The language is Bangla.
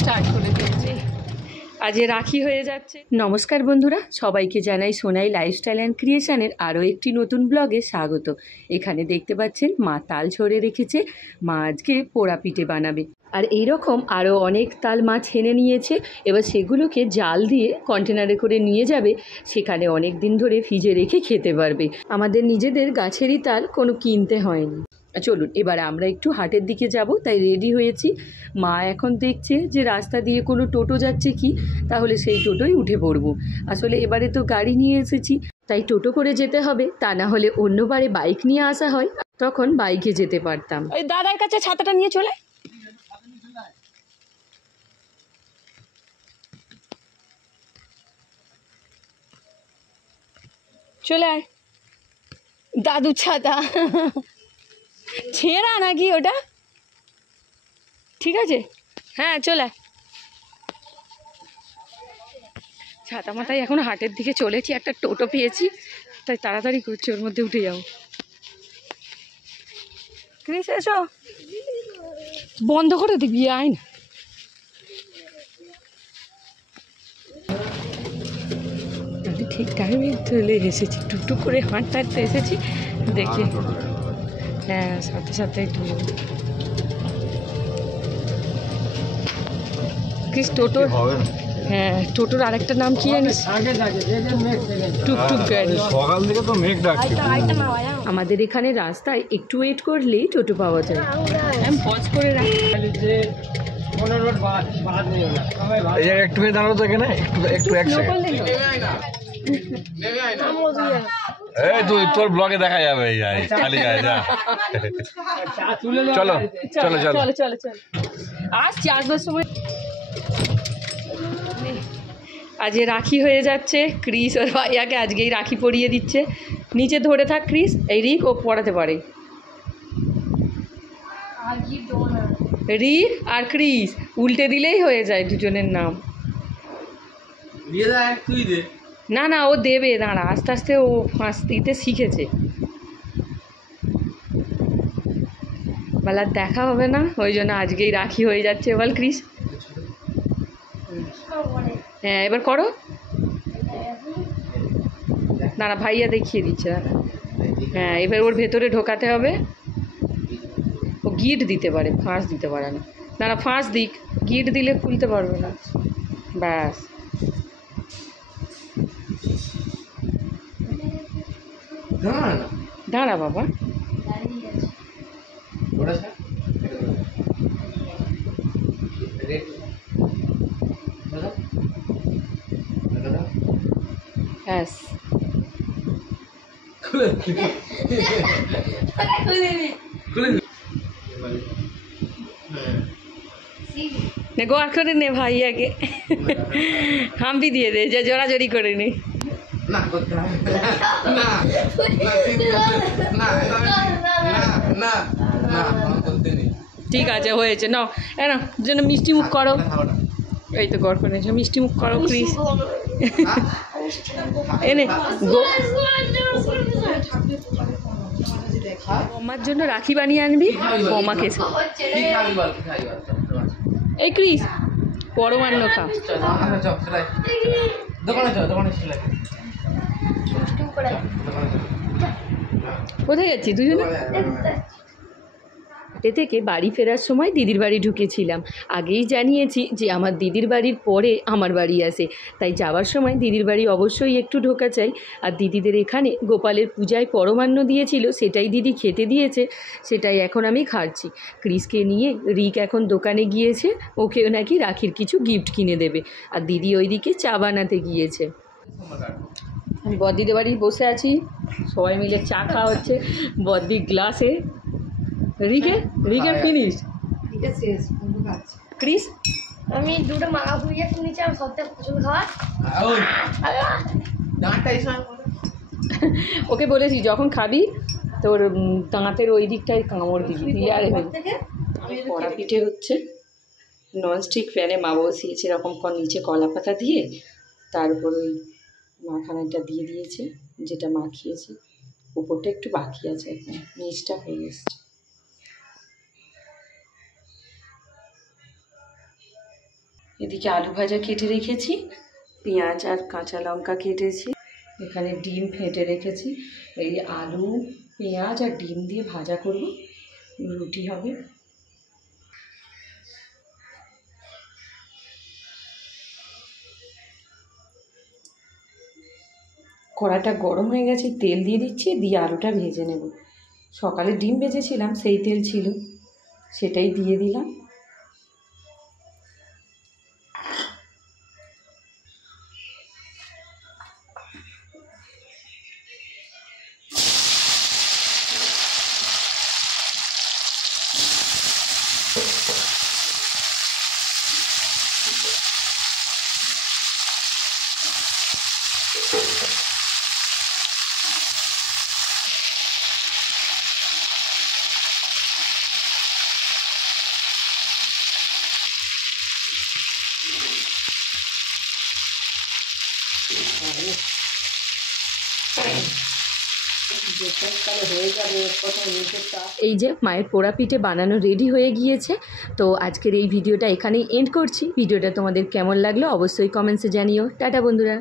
স্টার্ট করে দিয়েছে। আজ রাখি হয়ে যাচ্ছে। নমস্কার বন্ধুরা, সবাইকে জানাই সোনাই লাইফস্টাইল অ্যান্ড ক্রিয়েশনের আরও একটি নতুন ব্লগে স্বাগত। এখানে দেখতে পাচ্ছেন মা তাল ছড়ে রেখেছে, মা আজকে পোড়া পিঠে বানাবে। আর এইরকম আরও অনেক তাল মা ছেনে নিয়েছে, এবার সেগুলোকে জাল দিয়ে কন্টেনারে করে নিয়ে যাবে, সেখানে অনেক দিন ধরে ফ্রিজে রেখে খেতে পারবে। আমাদের নিজেদের গাছেরই তাল, কোনো কিনতে হয়নি। চলুন এবার আমরা একটু হাটের দিকে যাব, তাই রেডি হয়েছি। মা এখন দেখছে যে রাস্তা দিয়ে কোনো টোটো যাচ্ছে কি, তাহলে সেই টোটোই উঠে পড়বো। আসলে এবারে তো গাড়ি নিয়ে এসেছি, তাই টোটো করে যেতে হবে, তা না হলে অন্যবারে বাইক নিয়ে আসা হয়, তখন বাইকে যেতে পারতাম। ওই দাদার কাছে ছাতাটা নিয়ে চলে চলে আয়। দাদু ছাতা ছেঁড়া নাকি ওটা? ঠিক আছে, হ্যাঁ চলে আয়। ছাতা মাথায় এখন হাটের দিকে চলেছি, একটা টোটো পেয়েছি, তাই তাড়াতাড়ি করছি ওর মধ্যে উঠে যাও। ক্রিস এসো, বন্ধ করে দিবি আইন। আমি ঠিক টাইমে চলে এসেছি, টুকটুক করে হাঁটতে হাঁটতে এসেছি, দেখি হ্যাঁ সাথে সাথে একটু ক্রিস টোটো, হ্যাঁ টোটোর আরেকটা নাম কি জানিস? টুকটুক গাড়ি। সকাল থেকে তো মেঘ ডাকছে। আমাদের এখানে রাস্তায় একটু ওয়েট করলেই টোটো পাওয়া যায়। আমি পজ করে রাখি। একটুখানি দাঁড়ানো থাকে না, একটু এক সেকেন্ড। এই তুই তোর ব্লগে দেখা যাবে খালি গায়ে যা। চলো চলো চলো চলো চলো চলো আসছি, আসবার সময়। আজ রাখি হয়ে যাচ্ছে, ক্রিস ওর ভাইয়াকে আজকেই রাখি পরিয়ে দিচ্ছে। নিচে ধরে থাক ক্রিস, এই রিক ও পড়াতে পারে। রিক আর ক্রিস উল্টে দিলেই হয়ে যায় দুজনের নাম। না না ও দেবে, দাঁড়া, আস্তে আস্তে ও ফাঁস দিতে শিখেছে। বেলার দেখা হবে না, ওই জন্য আজকেই রাখি হয়ে যাচ্ছে। বল ক্রিস। হ্যাঁ এবার করো। দাঁড়া ভাইয়া দেখিয়ে দিচ্ছে, দাঁড়া। হ্যাঁ এবার ওর ভেতরে ঢোকাতে হবে। ও গিট দিতে পারে, ফাঁস দিতে পারে না। দাঁড়া ফাঁস দিক, গিট দিলে খুলতে পারবে না। ব্যাস, দাঁড়া বাবা। ব্যাস গোয়ার করে নে ভাইয়াকে, হাম্পি দিয়ে দে, যা জোরাজোরি করে নে। ঠিক আছে হয়েছে, নাও না যেন মিষ্টি মুখ করো। এই তো গড় করে মিষ্টি মুখ করো ক্রিস। এনে বম্মার জন্য রাখি বানিয়ে আনবি, বম্মাকে। এই ক্রিস পরমান্ন খা। কোথায় যাচ্ছি দুজনে? হাটে থেকে বাড়ি ফেরার সময় দিদির বাড়ি ঢুকেছিলাম। আগেই জানিয়েছি যে আমার দিদির বাড়ির পরে আমার বাড়ি আসে, তাই যাওয়ার সময় দিদির বাড়ি অবশ্যই একটু ঢোকা চাই। আর দিদিদের এখানে গোপালের পূজায় পরমান্ন দিয়েছিল, সেটাই দিদি খেতে দিয়েছে, সেটাই এখন আমি খাচ্ছি। ক্রিসকে নিয়ে রিক এখন দোকানে গিয়েছে, ওকেও নাকি রাখির কিছু গিফট কিনে দেবে। আর দিদি ওইদিকে চা বানাতে গিয়েছে। আমি বদ্দিদের বাড়ি বসে আছি, সবাই মিলে চা খাওয়া হচ্ছে বদ্দির গ্লাসে। রিকের ফিনিশ, ক্রিস আমি দুটো মাখা পুড়িয়ে শুনেছি আর সবথেকে পছন্দ খাওয়া। ওকে বলেছি যখন খাবি তোর দাঁতের ওই দিকটায় কামড় দিবি, দিয়ে আর কড়া পিঠে হচ্ছে। ননস্টিক প্যানে মা বসিয়েছে এরকম নিচে কলা পাতা দিয়ে, তার উপর ওই মাখানাটা দিয়ে দিয়েছে, যেটা মাখিয়েছে। উপরটা একটু বাকি আছে, নিচটা হয়ে এসছে। এদিকে আলু ভাজা কেটে রেখেছি, পেঁয়াজ আর কাঁচা লঙ্কা কেটেছি, এখানে ডিম ফেটে রেখেছি। এই আলু পেঁয়াজ আর ডিম দিয়ে ভাজা করব, রুটি হবে। কড়াটা গরম হয়ে গেছে, তেল দিয়ে দিচ্ছি, দিয়ে আলুটা ভেজে নেব। সকালে ডিম ভেজেছিলাম, সেই তেল ছিল, সেটাই দিয়ে দিলাম। এই যে মায়ের পোড়া পিঠে বানানো রেডি হয়ে গিয়েছে। তো আজকের এই ভিডিওটা এখানেই এন্ড করছি। ভিডিওটা তোমাদের কেমন লাগলো অবশ্যই কমেন্টসে জানিও। টাটা বন্ধুরা।